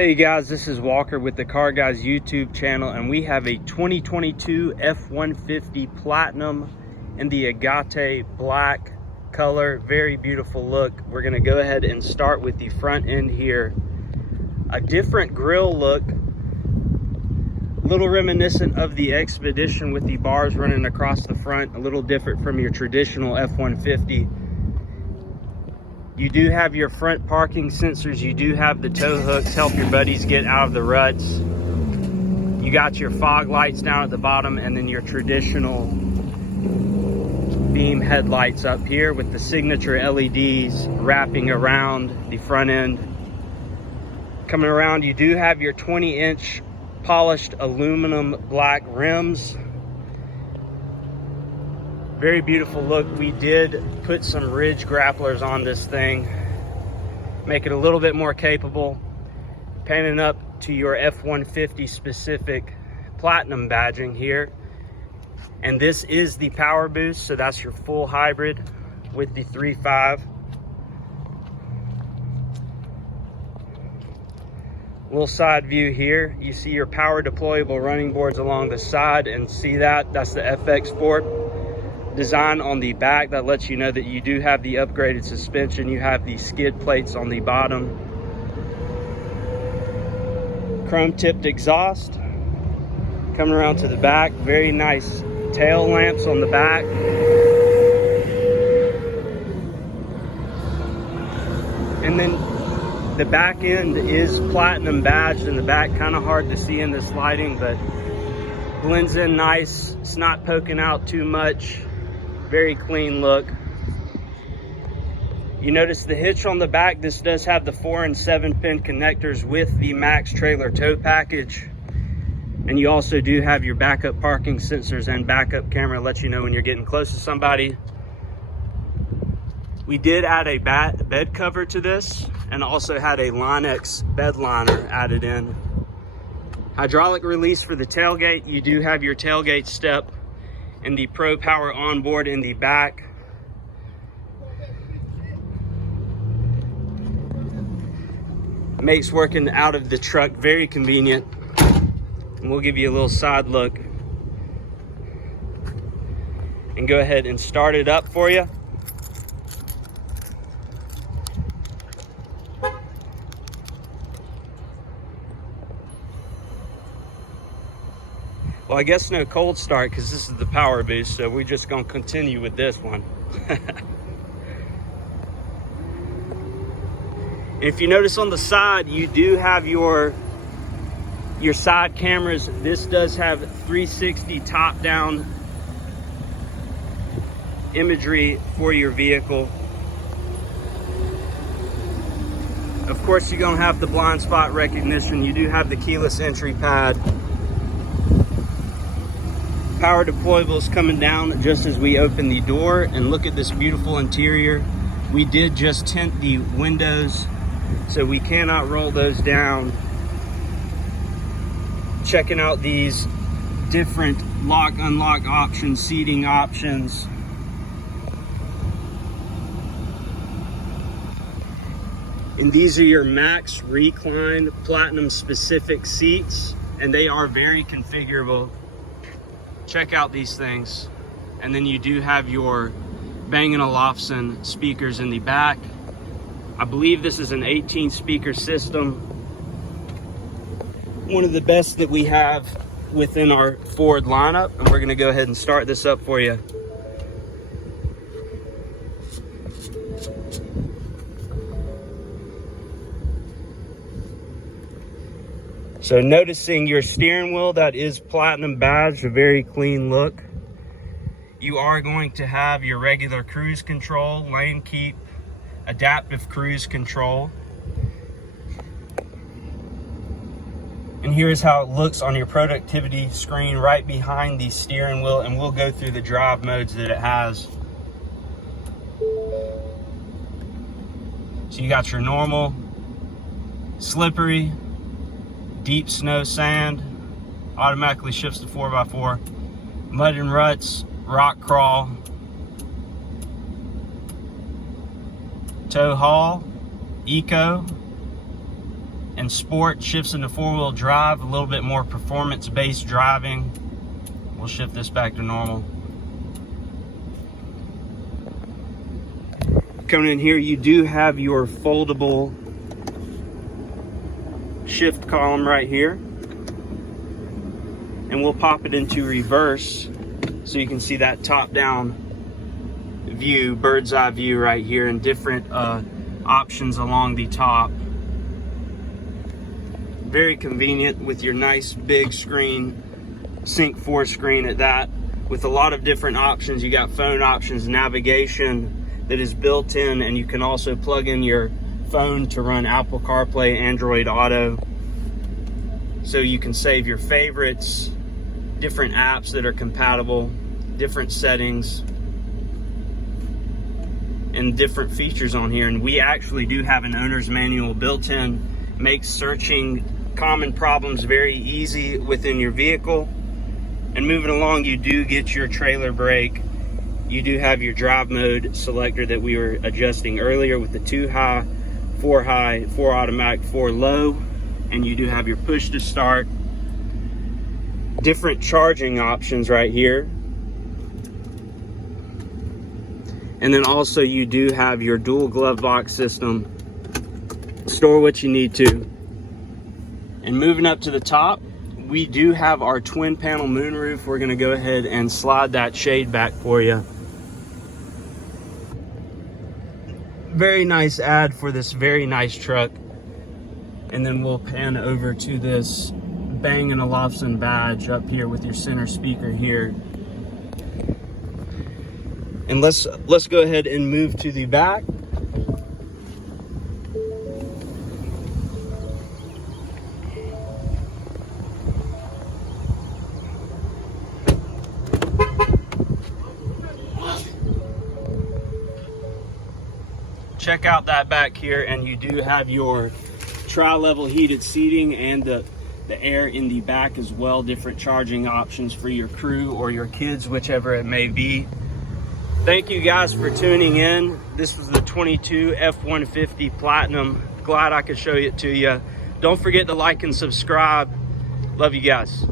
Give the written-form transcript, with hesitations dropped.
Hey guys, this is Walker with the Car Guys YouTube channel, and we have a 2022 F150 Platinum in the AGATE black color. Very beautiful look. We're going to go ahead and start with the front end here. A different grille look, a little reminiscent of the Expedition with the bars running across the front, a little different from your traditional F150. You do have your front parking sensors. You do have the tow hooks, help your buddies get out of the ruts. You got your fog lights down at the bottom, and then your traditional beam headlights up here with the signature LEDs wrapping around the front end. Coming around, you do have your 20-inch polished aluminum black rims. Very beautiful look. We did put some ridge grapplers on this thing, make it a little bit more capable. Painting up to your F150 specific platinum badging here. And this is the Powerboost, so that's your full hybrid with the 3.5. Little side view here. You see your power deployable running boards along the side, and see that's the FX Sport design on the back. That lets you know that you do have the upgraded suspension. You have the skid plates on the bottom. Chrome tipped exhaust. Coming around to the back, very nice tail lamps on the back. And then the back end is platinum badged in the back. Kind of hard to see in this lighting, but blends in nice. It's not poking out too much. Very clean look. You notice the hitch on the back. This does have the 4 and 7 pin connectors with the Max trailer tow package. And you also do have your backup parking sensors and backup camera, let you know when you're getting close to somebody. We did add a bed cover to this, and also had a Line-X bed liner added in. Hydraulic release for the tailgate. You do have your tailgate step and the Pro Power onboard in the back. Makes working out of the truck very convenient. And we'll give you a little side look and go ahead and start it up for you. Well, I guess no cold start because this is the Powerboost, so we're just gonna continue with this one. If you notice on the side, you do have your side cameras. This does have 360 top-down imagery for your vehicle. Of course, you're gonna have the blind spot recognition. You do have the keyless entry pad. Power deployables coming down just as we open the door, and look at this beautiful interior. We did just tint the windows, so we cannot roll those down. Checking out these different lock unlock options, seating options. And these are your Max Recline Platinum specific seats, and they are very configurable. Check out these things. And then you do have your Bang & Olufsen speakers in the back. I believe this is an 18 speaker system. One of the best that we have within our Ford lineup, and we're gonna go ahead and start this up for you. So noticing your steering wheel, that is platinum badged, a very clean look. You are going to have your regular cruise control, lane keep, adaptive cruise control. And here's how it looks on your productivity screen right behind the steering wheel, and we'll go through the drive modes that it has. So you got your normal, slippery, deep snow, sand, automatically shifts to 4x4, mud and ruts, rock crawl, tow haul, eco, And sport shifts into 4-wheel drive, a little bit more performance-based driving. We'll shift this back to normal. Coming in here, you do have your foldable shift column right here. And we'll pop it into reverse so you can see that top-down view, bird's eye view right here, and different options along the top. Very convenient with your nice big screen, Sync 4 screen at that, with a lot of different options. You got phone options, navigation that is built in, and you can also plug in your phone to run Apple CarPlay, Android Auto, so you can save your favorites, different apps that are compatible, different settings, and different features on here. And we actually do have an owner's manual built in, makes searching common problems very easy within your vehicle. And moving along, you do get your trailer brake. You do have your drive mode selector that we were adjusting earlier with the 2 high, 4 high, 4 automatic, 4 low. And you do have your push to start. Different charging options right here. And then also you do have your dual glove box system. Store what you need to. And moving up to the top, we do have our twin panel moonroof. We're gonna go ahead and slide that shade back for you. Very nice ad for this very nice truck. And then we'll pan over to this Bang & Olufsen badge up here with your center speaker here. And let's go ahead and move to the back. Check out that back here, and you do have your tri-level heated seating and the air in the back as well. Different charging options for your crew or your kids, whichever it may be. Thank you guys for tuning in. This was the 22 F150 Platinum. Glad I could show it to you. Don't forget to like and subscribe. Love you guys.